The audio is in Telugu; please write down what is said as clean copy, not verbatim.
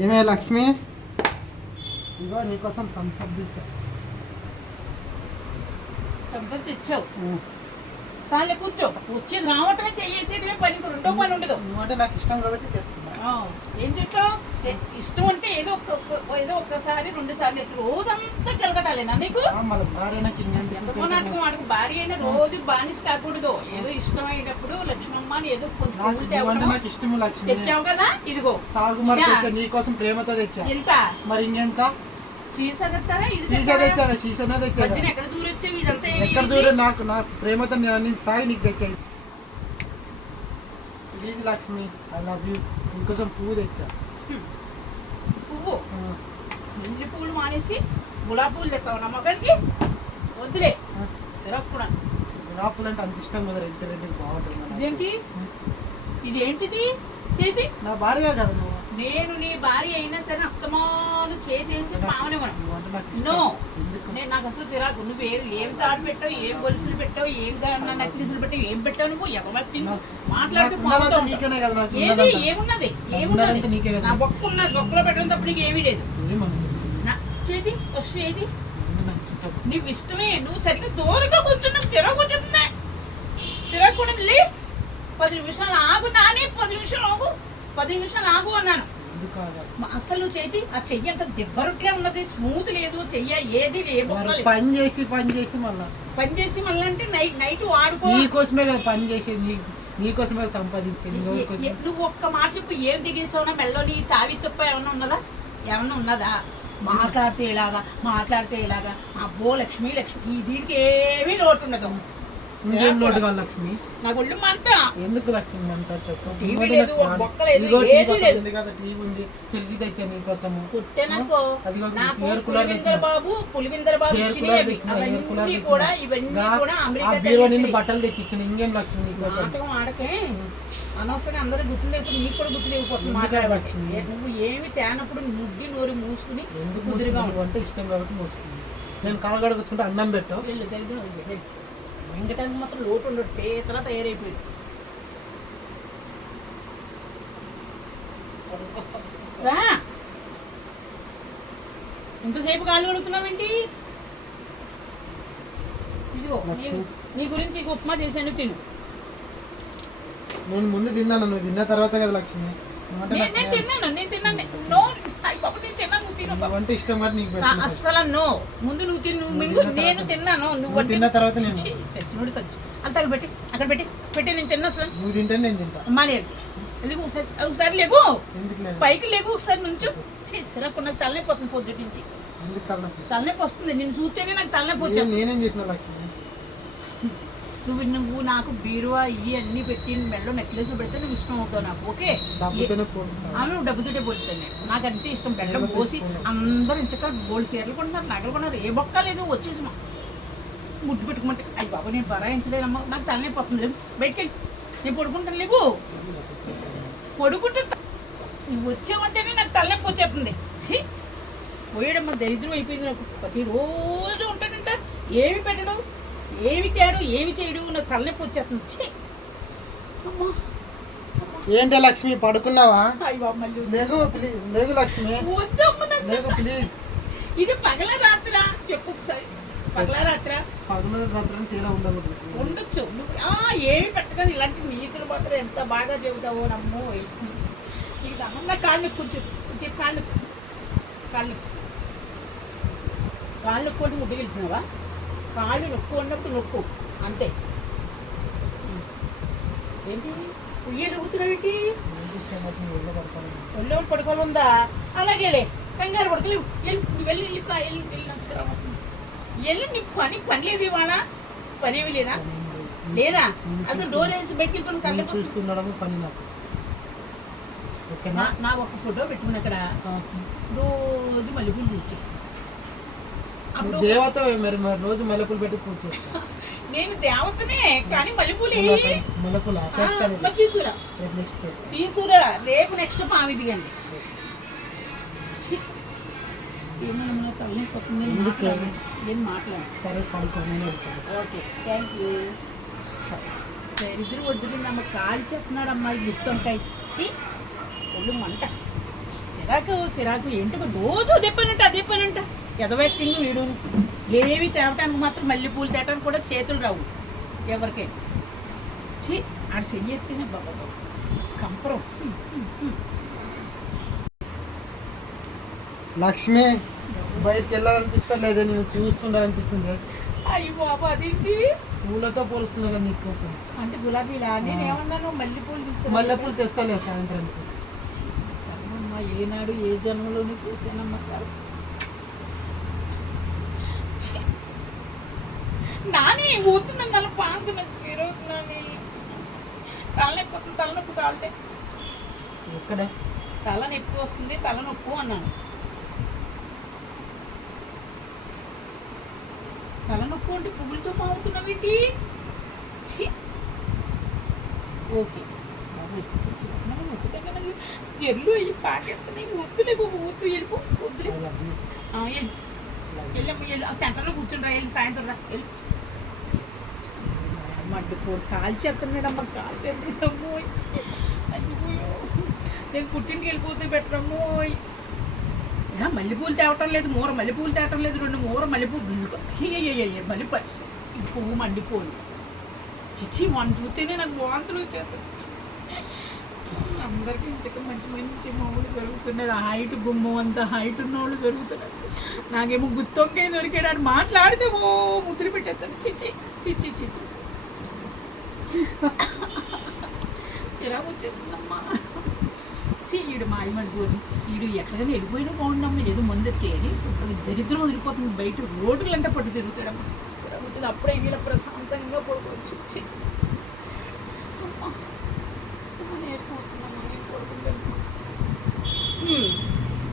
ఏమే లక్ష్మి, ఇగో నీకోసం థమ్స్అప్ తెచ్చావు. సార్లే కూర్చో. వచ్చేది రావటమే చేసేటమే పనికి రెండో పని ఉండదు. అంటే నాకు ఇష్టం కాబట్టి చేస్తున్నా. ఏం చెప్తావు? ఇష్టం అంటే ఏదో ఒక్కసారి 2 సార్లు ఎత్తు. రోజంతా కెలకటాలేనా నీకు? నాటకం వాడికి భార్య అయినా రోజు బానిస కాకూడదు. ఏదో ఇష్టమైనప్పుడు లక్ష్మమ్మ అని ఏదో కొంచెం తెచ్చావు కదా. ఇదిగో నీకోసం ప్రేమతో తెచ్చా. ఎంత మరి ఇంకెంత? సీసా తెస్తారా? ఎక్కడ దూరొచ్చావు? ఇదంతా ఎక్కడ దూరం? నాకు నా ప్రేమతో నేను తాగి నీకు తెచ్చాయి. Please Lakshmi, I love you. నీకోసం పువ్వు తెచ్చా. పువ్వు? ఇల్లి పువ్వులు మానేసి గులాబీ పువ్వులు తెస్తావు నా మగానికి? వద్దులే. సిరప్ కూడా. గులాబీ పువ్వులు అంటే అంత ఇష్టం కదా. రెడ్డి బాగుంటుంది. ఇదేంటి? ఇదేంటిది చేతి? నా భార్య కదా నువ్వు. నేను నీ భార్య అయినా సరే అస్తమాను చేసేసి పావనివ్వను. నో, నేను నాకు అసలు చిరాకు. నువ్వు ఏం తాడు పెట్టావు, ఏం గొలుసులు పెట్టావు, ఏం నక్లీసులు పెట్టావు, ఏం పెట్టావు నువ్వు? ఎవరికి మాట్లాడుతూ ఏమున్నది? నా బొక్క ఉన్నది. బొక్కలో పెట్టడం తప్ప నీకు ఏమీ లేదు. చేతి వచ్చేది నీకు ఇష్టమే. నువ్వు సరిగ్గా దూరంగా కూర్చున్నా చిరాకు వచ్చేస్తుంది. చిరాకు కూడా లే. 10 నిమిషాలు ఆగు నాని. 10 నిమిషాలు ఆగు. 10 నిమిషాలు ఆగు అన్నాను. అసలు నువ్వు చేతి ఆ చెయ్యి అంత దెబ్బరొట్లే ఉన్నది. స్మూత్ లేదు చెయ్య. ఏది లేదు. పని చేసి మళ్ళీ అంటే నైట్ వాడుకో. నీకోసమే కదా పని చేసేది. నీకోసమే సంపాదించేది. నువ్వు ఒక్క మాట చెప్పు. ఏం దిగేసావునా మెల్లో? నీ తావి తప్ప ఏమన్నా ఉన్నదా? మాట్లాడితే ఇలాగా అబ్బో లక్ష్మి దీనికి ఏమీ లోటు ఉండదు. ఇంకేం లోటు కాదు లక్ష్మి. నాకు ఒళ్ళు మంట. ఎందుకు లక్ష్మి మంట చెప్పు. టీవీ లేదు, బొక్క లేదు, ఏది లేదు. టీవీ ఉంది, ఫ్రిడ్జ్ తెచ్చా నీకోసము. పుట్టేననుకో నాకు పులివిందర్ బాబు ఇవన్నీ కూడా అమెరికా బట్టలు తెచ్చిచ్చాను. ఇంకేం లక్ష్మి నీకోసం. నాటకం ఆడకే. అనవసరంగా అందరూ గుర్తులు లేకపోతే నీకు కూడా గుర్తులు లేకపోతుంది. మాట్లాడవచ్చు. నువ్వు ఏమి తేనప్పుడు ముడ్డి నోరు మూసుకుని కుదురుగా అంటే ఇష్టం కాబట్టి మూసుకుని నేను కాలగడకొచ్చుకుంటే అన్నం పెట్టావు. వెళ్ళు జరిగిన వెంకటానికి మాత్రం లోటు ఉండడు. పేతలా తయారైపోయాడు. రా, ఇంతసేపు కాళ్ళు కడుగుతున్నావేంటి? ఇదిగో నీ గురించి ఇక ఉప్మా చేశాను, తిను. నేను ముందు తిన్నాను, నువ్వు తిన్న తర్వాత కదా లక్ష్మి. నేను తిన్నాను. అంటే ఇష్టం మరి నీకు అస్సలు నో. ముందు నువ్వు తిను. నేను తిన్నాను. నువ్వు తిన్న తర్వాత చచ్చినోడు అది తగ్గ అక్కడ పెట్టి నేను తిన్నా. అసలు నువ్వు తింటే నేను తింటా. లేగు ఒకసారి లేగు. పైకి లేగు ఒకసారి నుంచి. సిరప్ నాకు తలనొప్పి వస్తుంది పొద్దుటి నుంచి. తలనొప్పి వస్తుంది. నేను చూస్తేనే నాకు తలనొప్పి వచ్చాను. నేనేం చేసిన లక్ష్మి? నువ్వు నాకు బీరువా ఇవి అన్ని పెట్టి మెడలో నెక్లెస్లు పెడితే నువ్వు ఇష్టం అవుతావు నాకు. ఓకే, నువ్వు డబ్బుతోటే పోలుతాను. నాకు అంతే ఇష్టం. బెల్లం పోసి అందరూ ఇంచక గోల్డ్ చీరలు కొంటున్నారు, నగలు కొన్నారు. ఏ బొక్క లేదు. వచ్చేసి ముద్దు పెట్టుకోమంటే అయ్యి బాబా నేను భరాయించలేనమ్మా, నాకు తలనొప్పి వస్తుంది. బయటికి నేను పడుకుంటాను. లేకు పడుకుంటే నువ్వు వచ్చావంటేనే నాకు తలనొప్పి వచ్చేస్తుంది. పోయాడమ్మా, దరిద్రం అయిపోయింది నాకు. ప్రతిరోజు ఉంటాడంట. ఏమి పెట్టడం, ఏమి తేడు, ఏమి చేయడు, నాకు తలనొప్పి వచ్చేస్తుంది. ఏంటి లక్ష్మి పడుకున్నావా? లేగు లక్ష్మి, ప్లీజ్. ఇది పగల రాత్రా? చెప్పు ఒకసారి. పగల రాత్రా? తేడా ఉండొచ్చు. నువ్వు ఏమి పెట్టగా ఇలాంటి నీతులు మాత్రం ఎంత బాగా చెబుతావో నమ్మో. ఇది అమ్మ కాళ్ళు కొంచెం కాళ్ళు కొట్టి ముడ్డు వెళ్తున్నావా? కాళ్ళు నొక్కు ఉన్నప్పుడు నొక్కు అంతే. ఏంటి ఉయ్యలు ఊతున్నావేంటి? ఒళ్ళో పడుకోవాలందా? అలాగేలే, కంగారు పడుకోలేవు. వెళ్ళి నీ పని లేదు ఇవాళ? పనేమి లేదా? అసలు డోర్ వేసి బయటికి వెళ్ళిపోయిన చూస్తున్నాడు పని. నా ఒక ఫోటో పెట్టుకుని అక్కడ రోజు మల్లెపూలు తెచ్చి దేవత రోజు మల్లెపూలు పెట్టి పూజ చేస్తా. నేను దేవతనే, కానీ మల్లెపూలు తీసుకురా. రేపు నెక్స్ట్ పామిది కండి. ఏమన్నా తల్లిపోతుంది. ఏం మాట్లాడు. సరే పడుకోని. Okay, thank you. ఇద్దరు వద్దుకుందమ్మ. కాలు చెప్తున్నాడు అమ్మాయి గుర్తుంటాయి. ఒళ్ళు మంట. సిరాకు ఏంటో రోజు అదే పని అంట ఎదవెక్కింగ్ వీడుని ఏవి తేవటానికి మాత్రం మల్లెపూలు తేవటానికి కూడా చేతులు రావు ఎవరికైనా చీ ఆడ చెయ్యి ఎత్తిన బాబా స్కంపరం లక్ష్మి బయటకు వెళ్ళాలనిపిస్తా లేదా నేను చూస్తుండాలనిపిస్తుంది. అయ్యి బాబా అదేంటి పూలతో పోలుస్తున్నా కదా నీకోసం. అంటే గులాబీలా నేను ఏమన్నాను మల్లెపూలు తీసుకున్నా మల్లెపూలు తెస్తాలే సాయంత్రానికి. అమ్మా ఏనాడు ఏ జన్మలోనే చేశానమ్మా కాదు నాని ఊతున్నా నన్ను పాంగు చేరుతున్నాను తలనొప్పి తాళితే ఎక్కడ తలనొప్పి వస్తుంది తలనొప్పు అన్నాను. తలనొప్పు అంటే పువ్వులతో పావుతున్నావు ఏంటి? ఓకే జల్లు అయ్యి పాకెత్తున్నాయి ఊతులే బాబు ఊతు వెళ్ళిపో వద్దులే వెళ్ళు సెంటర్లో కూర్చుని రా వెళ్ళి సాయంత్రం రా వెళ్ళి మడ్డుకోడు కాల్చేస్తున్నాడమ్మా కాల్చేస్తున్నాము అయ్యో నేను పుట్టింటికి వెళ్ళిపోతే బెటరమ్మో మల్లెపూలు తేవటం లేదు మల్లెపూలు తేవటం లేదు 2 మూర మల్లెపూలు మల్లెపూలు పువ్వు మండిపోదు చిచ్చి వాడిని చూస్తేనే నాకు వాంతులు వచ్చేస్తాయి. అందరికీ ఇంతకు మంచి మామూలు జరుగుతున్నారు హైట్ గుమ్మం అంత హైట్ ఉన్న వాళ్ళు జరుగుతున్నారు. నాకేమో గుత్తొంకే దొరికాడు అని మాట్లాడితే ముద్ర పెట్టేస్తాడు చిచ్చి చిచ్చి చిచ్చి ఎలా వచ్చేస్తుందమ్మా ఈడు మాయమడుకోని ఈడు ఎక్కడికైనా వెళ్ళిపోయినా బాగుండమ్మా ఏదో ముందరికి అని శుభ్రంగా దరిద్రం వదిలిపోతుంది బయట రోడ్లు అంటే పట్టు తిరుగుతాడమ్మా సరే వచ్చింది అప్పుడే వీళ్ళ ప్రశాంతంగా పడుకోవచ్చు.